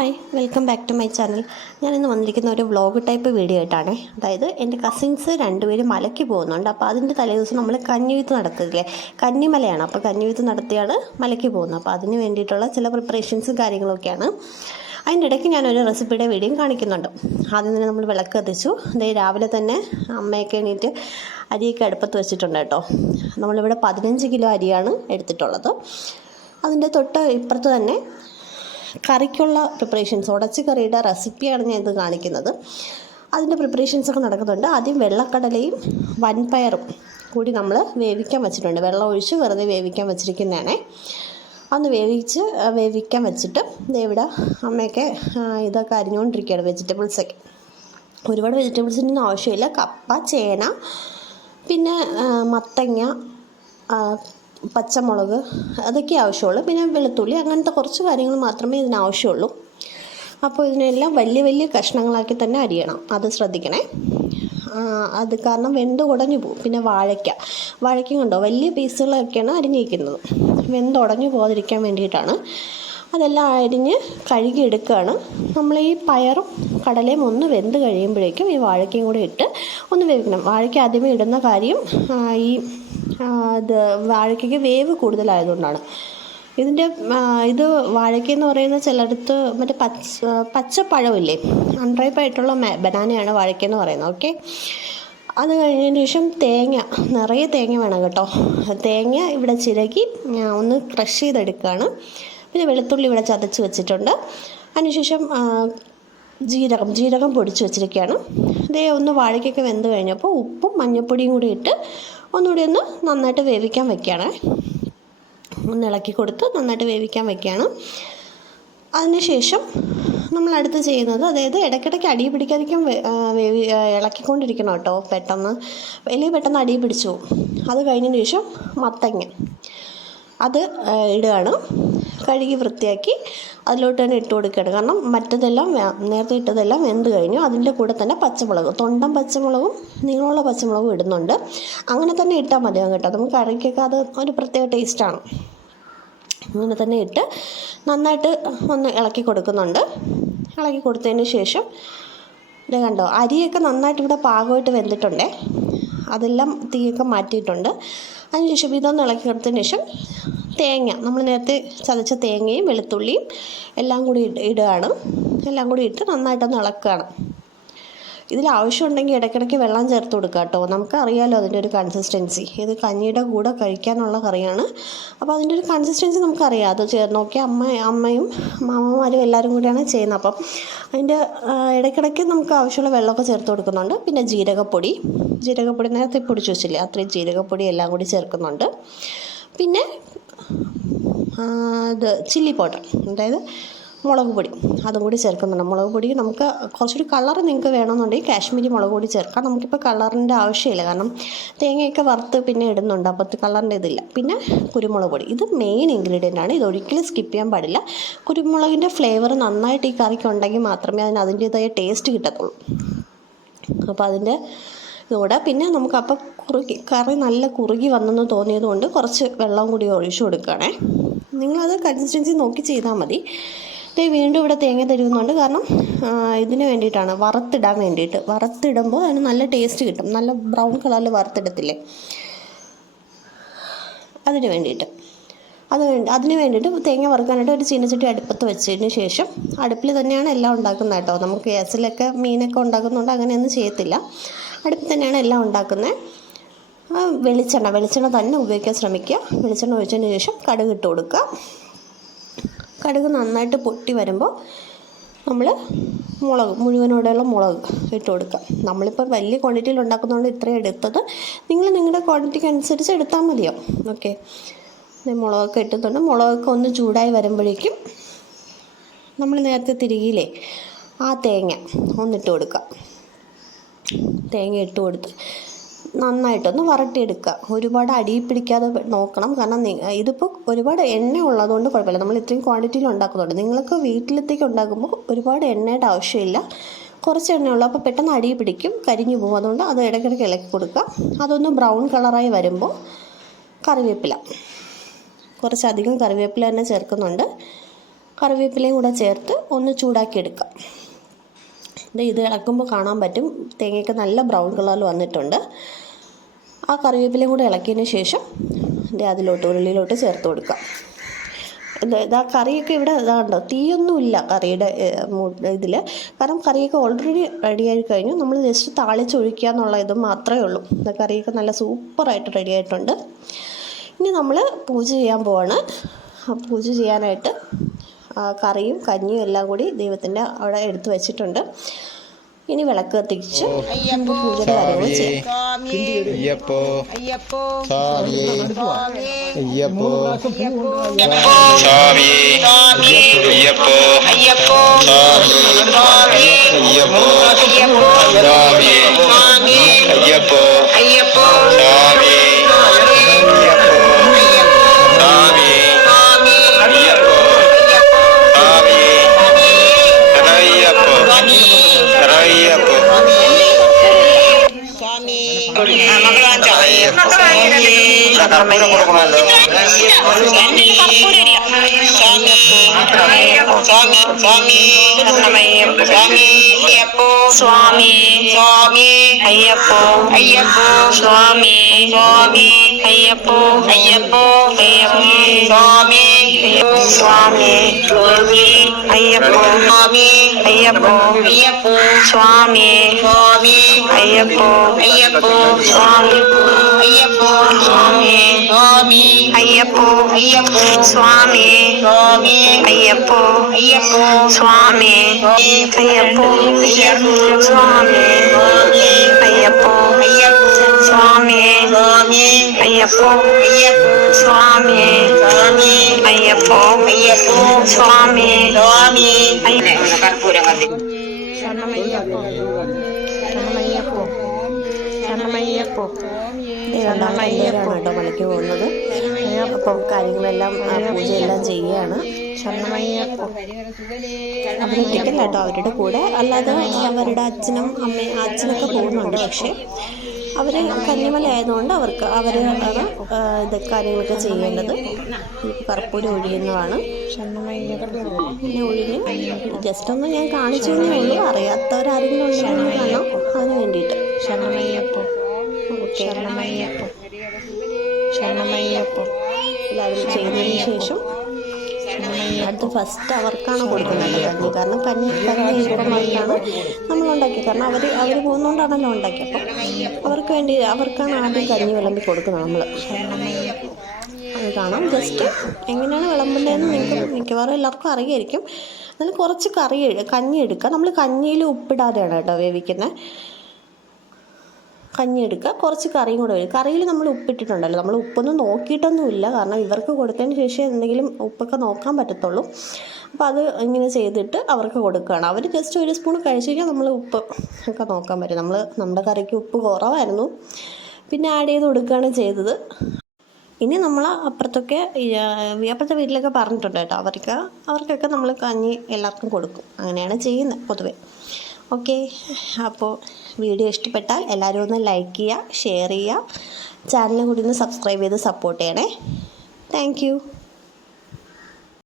Hi welcome back to my channel. ഞാൻ ഇന്ന് വന്നിരിക്കുന്ന ഒരു വ്ളോഗ് ടൈപ്പ് വീഡിയോ ആയിട്ടാണ്. അതായത് എന്റെ കസിൻസ് രണ്ടുപേരും മലയ്ക്ക് പോകുന്നുണ്ട്. അപ്പോൾ അതിന്റെ തലേദിവസം നമ്മൾ കഞ്ഞിവിത്ത് നടത്തില്ലേ? കന്നിമലയാണ്. അപ്പോൾ കഞ്ഞിവിത്ത് നടത്തിയാണ് മലയ്ക്ക് പോകുന്നത്. അപ്പോൾ അതിന് വേണ്ടിയിട്ടുള്ള ചില പ്രിപ്പറേഷൻസും കാര്യങ്ങളൊക്കെയാണ്. അതിന്റെ ഇടയ്ക്ക് ഞാനൊരു റെസിപ്പിയുടെ വീഡിയോ കാണിക്കുന്നുണ്ട്. ആദ്യം തന്നെ നമ്മൾ വിളക്ക് കത്തിച്ചു. അതേ രാവിലെ തന്നെ അമ്മയൊക്കെ എണീറ്റ് അരിയൊക്കെ അടുപ്പത്ത് വെച്ചിട്ടുണ്ട് കേട്ടോ. നമ്മളിവിടെ പതിനഞ്ച് കിലോ അരിയാണ് എടുത്തിട്ടുള്ളത്. അതിന്റെ തൊട്ട് ഇപ്പുറത്ത് തന്നെ കറിക്കുള്ള പ്രിപ്പറേഷൻസ് ഉടച്ച് കറിയുടെ റെസിപ്പിയാണ് ഞാൻ ഇത് കാണിക്കുന്നത്. അതിന്റെ പ്രിപ്പറേഷൻസ് ഒക്കെ നടക്കുന്നുണ്ട്. ആദ്യം വെള്ളക്കടലയും വൻപയറും കൂടി നമ്മൾ വേവിക്കാൻ വെച്ചിട്ടുണ്ട്. വെള്ളം ഒഴിച്ച് വെറുതെ വേവിക്കാൻ വെച്ചിരിക്കുന്നതാണേ. അന്ന് വേവിച്ച് വേവിക്കാൻ വെച്ചിട്ട് ഇവിടെ അമ്മയൊക്കെ ഇതൊക്കെ അരിഞ്ഞുകൊണ്ടിരിക്കുകയാണ് വെജിറ്റബിൾസൊക്കെ ഒരുപാട് വെജിറ്റബിൾസിന്റെ ഒന്നും ആവശ്യമില്ല. കപ്പ ചേന പിന്നെ മത്തങ്ങ പച്ചമുളക് അതൊക്കെ ആവശ്യമുള്ളൂ. പിന്നെ വെളുത്തുള്ളി അങ്ങനത്തെ കുറച്ച് കാര്യങ്ങൾ മാത്രമേ ഇതിന് ആവശ്യമുള്ളൂ അപ്പോൾ ഇതിനെല്ലാം വലിയ വലിയ കഷ്ണങ്ങളാക്കി തന്നെ അരിയണം. അത് ശ്രദ്ധിക്കണേ. അത് കാരണം വെന്ത് ഉടഞ്ഞു പോകും. പിന്നെ വാഴയ്ക്ക. വാഴയ്ക്ക കണ്ടോ? വലിയ പീസുകളൊക്കെയാണ് അരിഞ്ഞിരിക്കുന്നത്. വെന്ത് ഉടഞ്ഞു പോകാതിരിക്കാൻ വേണ്ടിയിട്ടാണ്. അതെല്ലാം അരിഞ്ഞ് കഴുകിയെടുക്കുകയാണ് നമ്മൾ ഈ പയറും കടലയും ഒന്ന് വെന്ത് കഴിയുമ്പോഴേക്കും ഈ വാഴയ്ക്കയും കൂടെ ഇട്ട് ഒന്ന് വേവിക്കണം. വാഴയ്ക്ക ആദ്യമേ ഇടുന്ന കാര്യം ഈ ഇത് വാഴയ്ക്കയ്ക്ക് വേവ് കൂടുതലായതുകൊണ്ടാണ്. ഇതിന്റെ ഇത് വാഴയ്ക്ക എന്ന് പറയുന്ന ചിലടത്ത് മറ്റേ പച്ച പച്ചപ്പഴമില്ലേ? അൺറൈപ്പ് ആയിട്ടുള്ള ബനാനയാണ് വാഴയ്ക്ക എന്ന് പറയുന്നത്. ഓക്കെ അത് കഴിഞ്ഞതിന് ശേഷം തേങ്ങ നിറയെ തേങ്ങ വേണം കേട്ടോ. തേങ്ങ ഇവിടെ ചിരകി ഒന്ന് ക്രഷ് ചെയ്തെടുക്കുകയാണ്. പിന്നെ വെളുത്തുള്ളി ഇവിടെ ചതച്ച് വെച്ചിട്ടുണ്ട്. അതിനുശേഷം ജീരകം ജീരകം പൊടിച്ച് വെച്ചിരിക്കുകയാണ്. ഇതേ ഒന്ന് വാഴയ്ക്കൊക്കെ വെന്ത് കഴിഞ്ഞപ്പോൾ ഉപ്പും മഞ്ഞൾപ്പൊടിയും കൂടി ഇട്ട് ഒന്നുകൂടി ഒന്ന് നന്നായിട്ട് വേവിക്കാൻ വെക്കുകയാണ്. ഒന്ന് ഇളക്കി കൊടുത്ത് നന്നായിട്ട് വേവിക്കാൻ വെക്കുകയാണ്. അതിനുശേഷം നമ്മൾ അടുത്ത് ചെയ്യുന്നത് അതായത് ഇടയ്ക്കിടയ്ക്ക് അടി പിടിക്കാതിരിക്കാൻ വേവി ഇളക്കിക്കൊണ്ടിരിക്കണം കേട്ടോ പെട്ടെന്ന്. അല്ലെങ്കിൽ പെട്ടെന്ന് അടി പിടിച്ചു അത് കഴിഞ്ഞതിന് ശേഷം മത്തങ്ങ. അത് ഇടുകയാണ്. കഴുകി വൃത്തിയാക്കി അതിലോട്ട് തന്നെ ഇട്ട് കൊടുക്കുകയാണ്. കാരണം മറ്റതെല്ലാം നേരത്തെ ഇട്ടതെല്ലാം വെന്ത് കഴിഞ്ഞു. അതിന്റെ കൂടെ തന്നെ പച്ചമുളക് തൊണ്ടൻ പച്ചമുളകും നീളമുള്ള പച്ചമുളകും ഇടുന്നുണ്ട്. അങ്ങനെ തന്നെ ഇട്ടാൽ മതിയാകും കേട്ടോ. നമുക്ക് കറിക്കൊക്കെ അത് ഒരു പ്രത്യേക ടേസ്റ്റാണ് അങ്ങനെ തന്നെ ഇട്ട് നന്നായിട്ട് ഒന്ന് ഇളക്കി കൊടുക്കുന്നുണ്ട്. ഇളക്കി കൊടുത്തതിന് ശേഷം ഇത് കണ്ടോ അരിയൊക്കെ നന്നായിട്ട് ഇവിടെ പാകമായിട്ട് വെന്തിട്ടുണ്ടേ. അതെല്ലാം തീയൊക്കെ മാറ്റിയിട്ടുണ്ട്. അതിനുശേഷം ഇതൊന്ന് ഇളക്കി കൊടുത്തതിന് ശേഷം തേങ്ങ. നമ്മൾ നേരത്തെ ചതച്ച തേങ്ങയും വെളുത്തുള്ളിയും എല്ലാം കൂടി ഇട- ഇടുകയാണ്. എല്ലാം കൂടി ഇട്ട് നന്നായിട്ടൊന്ന് ഇളക്കുകയാണ്. ഇതിൽ ആവശ്യമുണ്ടെങ്കിൽ ഇടയ്ക്കിടയ്ക്ക് വെള്ളം ചേർത്ത് കൊടുക്കുക കേട്ടോ. നമുക്കറിയാലോ അതിന്റെ ഒരു കൺസിസ്റ്റൻസി ഇത് കഞ്ഞിയുടെ കൂടെ കഴിക്കാനുള്ള കറിയാണ്. അപ്പോൾ അതിന്റെ ഒരു കൺസിസ്റ്റൻസി നമുക്കറിയാം. അത് ചേർന്ന് നോക്കി അമ്മ അമ്മയും മാമന്മാരും എല്ലാവരും കൂടിയാണ് ചെയ്യുന്നത്. അപ്പം അതിന്റെ ഇടയ്ക്കിടയ്ക്ക് നമുക്ക് ആവശ്യമുള്ള വെള്ളമൊക്കെ ചേർത്ത് കൊടുക്കുന്നുണ്ട്. പിന്നെ ജീരകപ്പൊടി. ജീരകപ്പൊടി നേരത്തെ പൊടിച്ച് വെച്ചില്ലേ? അത്രയും ജീരകപ്പൊടി എല്ലാം കൂടി ചേർക്കുന്നുണ്ട്. പിന്നെ ഇത് ചില്ലി പൗഡർ അതായത് മുളക് പൊടി. അതും കൂടി ചേർക്കുന്നുണ്ട്. മുളക് പൊടി നമുക്ക് കുറച്ചൊരു കളർ നിങ്ങൾക്ക് വേണമെന്നുണ്ടെങ്കിൽ കാശ്മീരി മുളക് പൊടി ചേർക്കാം. നമുക്കിപ്പോൾ കളറിന്റെ ആവശ്യമില്ല. കാരണം തേങ്ങയൊക്കെ വറുത്ത് പിന്നെ ഇടുന്നുണ്ട്. അപ്പോൾ കളറിന്റെ ഇതില്ല. പിന്നെ കുരുമുളക് പൊടി. ഇത് മെയിൻ ഇൻഗ്രീഡിയന്റ് ആണ്. ഇത് ഒരിക്കലും സ്കിപ്പ് ചെയ്യാൻ പാടില്ല. കുരുമുളകിന്റെ ഫ്ലേവർ നന്നായിട്ട് ഈ കറിക്ക് ഉണ്ടെങ്കിൽ മാത്രമേ അതിന് അതിന്റേതായ ടേസ്റ്റ് കിട്ടത്തുള്ളൂ. അപ്പോൾ അതിന്റെ ഇതുകൂടെ പിന്നെ നമുക്ക് അപ്പം കുറുകി കറി നല്ല കുറുകി വന്നെന്ന് തോന്നിയത് കൊണ്ട് കുറച്ച് വെള്ളം കൂടി ഒഴിച്ചു കൊടുക്കുകയാണേ. നിങ്ങളത് കൺസിസ്റ്റൻസി നോക്കി ചെയ്താൽ മതി. ദേ വീണ്ടും ഇവിടെ തേങ്ങ തരുന്നുണ്ട്. കാരണം ഇതിന് വേണ്ടിയിട്ടാണ് വറുത്തിടാൻ വേണ്ടിയിട്ട്. വറുത്തിടുമ്പോൾ അതിന് നല്ല ടേസ്റ്റ് കിട്ടും. നല്ല ബ്രൗൺ കളറിൽ വറുത്തിടത്തില്ലേ? അതിന് വേണ്ടിയിട്ട്. അത് വേണ്ടി അതിന് വേണ്ടിയിട്ട് തേങ്ങ വറുക്കാനായിട്ട് ഒരു ചീനച്ചട്ടി അടുപ്പത്ത് വെച്ചതിന് ശേഷം അടുപ്പിൽ തന്നെയാണ് എല്ലാം ഉണ്ടാക്കുന്നത് കേട്ടോ. നമുക്ക് ഗ്യാസിലൊക്കെ മീനൊക്കെ ഉണ്ടാക്കുന്നുണ്ട് അങ്ങനെയൊന്നും ചെയ്യത്തില്ല. അടുപ്പിൽ തന്നെയാണ് എല്ലാം ഉണ്ടാക്കുന്നത്. വെളിച്ചെണ്ണ വെളിച്ചെണ്ണ തന്നെ ഉപയോഗിക്കാൻ ശ്രമിക്കുക. വെളിച്ചെണ്ണ ഒഴിച്ചതിന് ശേഷം കടുക് ഇട്ട് കൊടുക്കുക. കടുക് നന്നായിട്ട് പൊട്ടി വരുമ്പോൾ നമ്മൾ മുളക് മുഴുവനോടെയുള്ള മുളക് ഇട്ട് കൊടുക്കുക. നമ്മളിപ്പോൾ വലിയ ക്വാണ്ടിറ്റിയിൽ ഉണ്ടാക്കുന്നതുകൊണ്ട് ഇത്രയും എടുത്തത് നിങ്ങൾ നിങ്ങളുടെ ക്വാണ്ടിറ്റിക്ക് അനുസരിച്ച് എടുത്താൽ മതിയോ? ഓക്കെ മുളകൊക്കെ ഇട്ടിട്ടുണ്ട്. മുളകൊക്കെ ഒന്ന് ചൂടായി വരുമ്പോഴേക്കും നമ്മൾ നേരത്തെ തിരികിയില്ലേ ആ തേങ്ങ ഒന്നിട്ട് കൊടുക്കുക. തേങ്ങ ഇട്ട് കൊടുത്ത് നന്നായിട്ടൊന്ന് വരട്ടിയെടുക്കുക. ഒരുപാട് അടിയിൽ പിടിക്കാതെ നോക്കണം. കാരണം ഇതിപ്പോൾ ഒരുപാട് എണ്ണ ഉള്ളതുകൊണ്ട് കുഴപ്പമില്ല. നമ്മൾ ഇത്രയും ക്വാണ്ടിറ്റിയിൽ ഉണ്ടാക്കുന്നുണ്ട്. നിങ്ങൾക്ക് വീട്ടിലത്തേക്ക് ഉണ്ടാക്കുമ്പോൾ ഒരുപാട് എണ്ണയുടെ ആവശ്യമില്ല. കുറച്ച് എണ്ണയുള്ളൂ അപ്പോൾ പെട്ടെന്ന് അടിയിൽ പിടിക്കും കരിഞ്ഞു പോകും. അതുകൊണ്ട് അത് ഇടയ്ക്കിടയ്ക്ക് ഇളക്കി കൊടുക്കുക. അതൊന്ന് ബ്രൗൺ കളറായി വരുമ്പോൾ കറിവേപ്പില. കുറച്ചധികം കറിവേപ്പില തന്നെ ചേർക്കുന്നുണ്ട്. കറിവേപ്പിലയും കൂടെ ചേർത്ത് ഒന്ന് ചൂടാക്കി എടുക്കാം ദേ ഇത് ഇളക്കുമ്പോൾ കാണാൻ പറ്റും. തേങ്ങയ്ക്ക് നല്ല ബ്രൗൺ കളറിൽ വന്നിട്ടുണ്ട്. ആ കറിവേപ്പിലയും കൂടെ ഇളക്കിയതിന് ശേഷം ദേ അതിലോട്ട് ഉള്ളിയിലോട്ട് ചേർത്ത് കൊടുക്കാം. ഇത് കറിയൊക്കെ ഇവിടെ ഇതാണ്ടോ തീയൊന്നുമില്ല കറിയുടെ ഇതിൽ കാരണം കറിയൊക്കെ ഓൾറെഡി റെഡിയായി കഴിഞ്ഞു. നമ്മൾ ജസ്റ്റ് താളിച്ചൊഴിക്കുക എന്നുള്ള ഇത് മാത്രമേ ഉള്ളൂ. കറിയൊക്കെ നല്ല സൂപ്പറായിട്ട് റെഡി ആയിട്ടുണ്ട്. ഇനി നമ്മൾ പൂജ ചെയ്യാൻ പോവാണ്. പൂജ ചെയ്യാനായിട്ട് കറിയും കഞ്ഞിയും എല്ലാം കൂടി ദൈവത്തിന്റെ അവിടെ എടുത്തു വെച്ചിട്ടുണ്ട്. ഇനി വിളക്ക് കത്തിച്ച് അയ്യപ്പോ പൂജയുടെ കാര്യങ്ങൾ ചെയ്യാം. സ്വാമി അയ്യപ്പോ. അയ്യപ്പോ. സ്വാമി സ്വാമി സ്വാമി അയ്യപ്പോ സ്വാമി സ്വാമി അയ്യപ്പോ അയ്യപ്പോ സ്വാമി സ്വാമി അയ്യപ്പോ അയ്യപ്പോ സ്വാമി സ്വാമി സ്വാമി അയ്യപ്പോ സ്വാമി അയ്യപ്പോ അയ്യപ്പോ സ്വാമി സ്വാമി അയ്യപ്പോ അയ്യപ്പോ സ്വാമി അയ്യപ്പോ സ്വാമി സ്വാമി അയ്യപ്പോ അയ്യപ്പോ സ്വാമി സ്വാമി അയ്യപ്പോ അയ്യപ്പോ സ്വാമി അയ്യപ്പോ അയ്യപ്പോ സ്വാമി അയ്യപ്പോ അയ്യപ്പോ സ്വാമി സ്വാമി അയ്യപ്പോ അയ്യപ്പോ സ്വാമി സ്വാമി അയ്യപ്പോ അയ്യപ്പോ സ്വാമി സ്വാമി കത്തിക്കും രണ്ടാമതാണ് കേട്ടോ പണിക്ക് പോകുന്നത്. അപ്പം കാര്യങ്ങളെല്ലാം പൂജയെല്ലാം ചെയ്യുകയാണ്. അവരൊറ്റയ്ക്കല്ല കേട്ടോ അവരുടെ കൂടെ. അല്ലാതെ അവരുടെ അച്ഛനും അമ്മയും അച്ഛനൊക്കെ പോകുന്നുണ്ട് പക്ഷേ അവർ കന്നിമല ആയതുകൊണ്ട് അവർക്ക് അവർ ഇത് കാര്യങ്ങളൊക്കെ ചെയ്യേണ്ടത് കർപ്പൂരം ഒഴിയുന്നതാണ്. പിന്നെ ഒഴിഞ്ഞ് ജസ്റ്റ് ഒന്ന് ഞാൻ കാണിച്ചു തന്നെ ഉള്ളൂ. അറിയാത്തവരാരെങ്കിലും ഉണ്ടെങ്കിൽ കാണാം. അതിന് വേണ്ടിയിട്ട്. ഓക്കെ എല്ലാവരും ചെയ്തതിന് ശേഷം അത് ഫസ്റ്റ് അവർക്കാണ് കൊടുക്കുന്നത്. കഞ്ഞി കാരണം കഞ്ഞി കഞ്ഞി എളുപ്പമായിട്ടാണ് നമ്മൾ ഉണ്ടാക്കിയത്. കാരണം അവർ അവർ പോകുന്നതുകൊണ്ടാണല്ലോ ഉണ്ടാക്കിയത് അപ്പം അവർക്ക് വേണ്ടി അവർക്കാണ് ആദ്യം കഞ്ഞി വിളമ്പി കൊടുക്കുന്നത് നമ്മൾ അത് കാണാം. ജസ്റ്റ് എങ്ങനെയാണ് വിളമ്പുന്നതെന്ന് നിങ്ങൾക്ക് മിക്കവാറും എല്ലാവർക്കും അറിയായിരിക്കും. അതിൽ കുറച്ച് കറി കഞ്ഞി എടുക്കുക. നമ്മൾ കഞ്ഞിയിൽ ഉപ്പിടാതെയാണ് കേട്ടോ വേവിക്കുന്നത് കഞ്ഞി എടുക്കുക കുറച്ച് കറിയും കൂടെ വരും. കറിയിൽ നമ്മൾ ഉപ്പിട്ടിട്ടുണ്ടല്ലോ. നമ്മൾ ഉപ്പൊന്നും നോക്കിയിട്ടൊന്നുമില്ല. കാരണം ഇവർക്ക് കൊടുത്തതിന് ശേഷം എന്തെങ്കിലും ഉപ്പൊക്കെ നോക്കാൻ പറ്റത്തുള്ളൂ. അപ്പോൾ അത് ഇങ്ങനെ ചെയ്തിട്ട് അവർക്ക് കൊടുക്കുകയാണ്. അവർ ജസ്റ്റ് ഒരു സ്പൂൺ കഴിച്ച് കഴിഞ്ഞാൽ നമ്മൾ ഉപ്പ് ഒക്കെ നോക്കാൻ പറ്റും. നമ്മൾ നമ്മുടെ കറിക്ക് ഉപ്പ് കുറവായിരുന്നു. പിന്നെ ആഡ് ചെയ്ത് കൊടുക്കുകയാണ് ചെയ്തത്. ഇനി നമ്മൾ അപ്പുറത്തൊക്കെ അപ്പുറത്തെ വീട്ടിലൊക്കെ പറഞ്ഞിട്ടുണ്ട് കേട്ടോ. അവർക്ക് അവർക്കൊക്കെ നമ്മൾ കഞ്ഞി എല്ലാവർക്കും കൊടുക്കും. അങ്ങനെയാണ് ചെയ്യുന്നത് പൊതുവേ. ഓക്കെ അപ്പോൾ വീഡിയോ ഇഷ്ടപ്പെട്ടാൽ എല്ലാവരും ഒന്ന് ലൈക്ക് ചെയ്യുക ഷെയർ ചെയ്യുക. ചാനലും കൂടി ഒന്ന് സബ്സ്ക്രൈബ് ചെയ്ത് സപ്പോർട്ട് ചെയ്യണേ. താങ്ക്